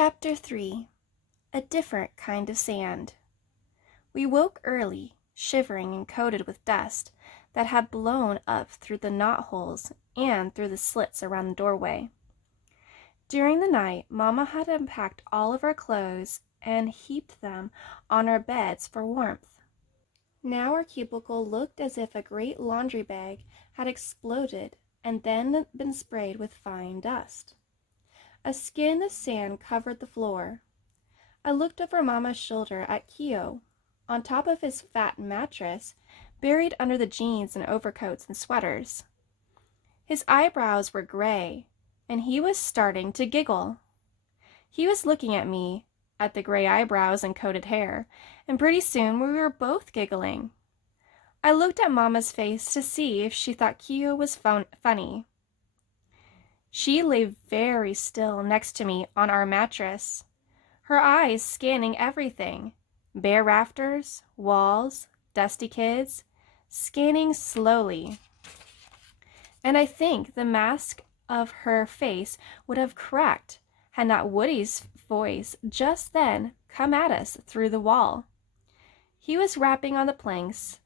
Chapter 3. A Different Kind of Sand. We woke early, shivering and coated with dust that had blown up through the knotholes and through the slits around the doorway. During the night, Mama had unpacked all of our clothes and heaped them on our beds for warmth. Now our cubicle looked as if a great laundry bag had exploded and then been sprayed with fine dust. A skin of sand covered the floor. I looked over Mama's shoulder at Kyo, on top of his fat mattress, buried under the jeans and overcoats and sweaters. His eyebrows were gray, and he was starting to giggle. He was looking at me, at the gray eyebrows and coated hair, and pretty soon we were both giggling. I looked at Mama's face to see if she thought Kyo was funny. She lay very still next to me on our mattress, her eyes scanning everything, bare rafters, walls, dusty kids, scanning slowly. And I think the mask of her face would have cracked had not Woody's voice just then come at us through the wall. He was rapping on the planks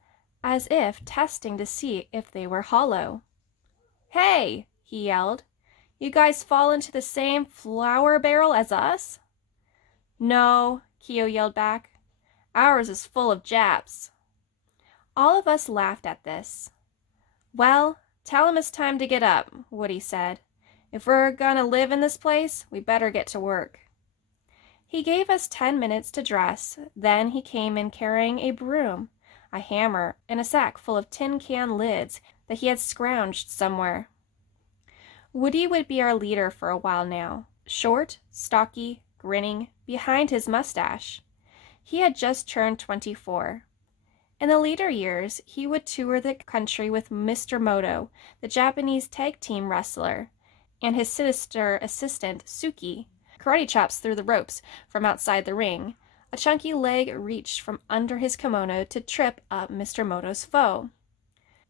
as if testing to see if they were hollow. "Hey!" he yelled. "You guys fall into the same flour barrel as us?" "No," Kyo yelled back. "Ours is full of Japs." All of us laughed at this. "Well, tell him it's time to get up," Woody said. "If we're gonna live in this place, we better get to work." He gave us 10 minutes to dress, then he came in carrying a broom, a hammer, and a sack full of tin can lids that he had scrounged somewhere. Woody would be our leader for a while now, short, stocky, grinning, behind his mustache. He had just turned 24. In the later years, he would tour the country with Mr. Moto, the Japanese tag team wrestler, and his sinister assistant, Suki, karate chops through the ropes from outside the ring. A chunky leg reached from under his kimono to trip up Mr. Moto's foe.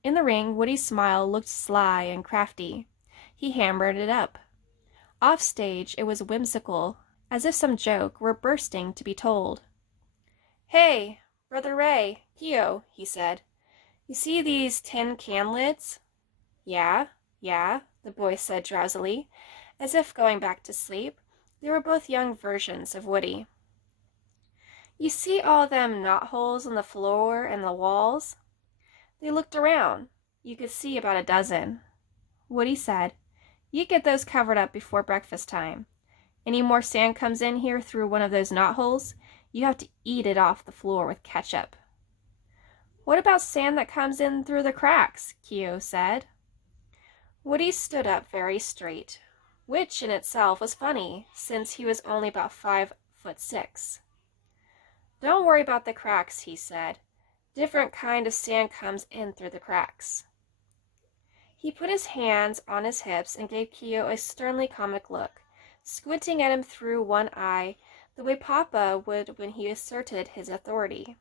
In the ring, Woody's smile looked sly and crafty. He hammered it up. Off stage, it was whimsical, as if some joke were bursting to be told. "Hey, Brother Ray, Kyo," he said. "You see these tin can lids?" Yeah, the boy said drowsily, as if going back to sleep. They were both young versions of Woody. "You see all them knotholes in the floor and the walls?" They looked around. You could see about a dozen. Woody said, "You get those covered up before breakfast time. Any more sand comes in here through one of those knotholes, you have to eat it off the floor with ketchup." "What about sand that comes in through the cracks?" Kyo said. Woody stood up very straight, which in itself was funny, since he was only about 5'6". "Don't worry about the cracks," he said. "Different kind of sand comes in through the cracks." He put his hands on his hips and gave Kyo a sternly comic look, squinting at him through one eye, the way Papa would when he asserted his authority.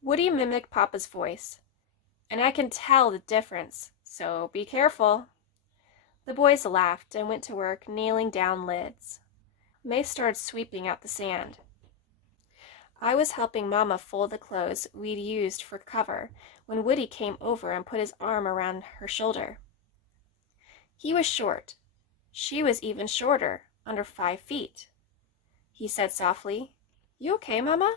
Woody mimicked Papa's voice. "And I can tell the difference, so be careful." The boys laughed and went to work nailing down lids. May started sweeping out the sand. I was helping Mama fold the clothes we'd used for cover when Woody came over and put his arm around her shoulder. He was short. She was even shorter, under 5 feet. He said softly, "You okay, Mama?"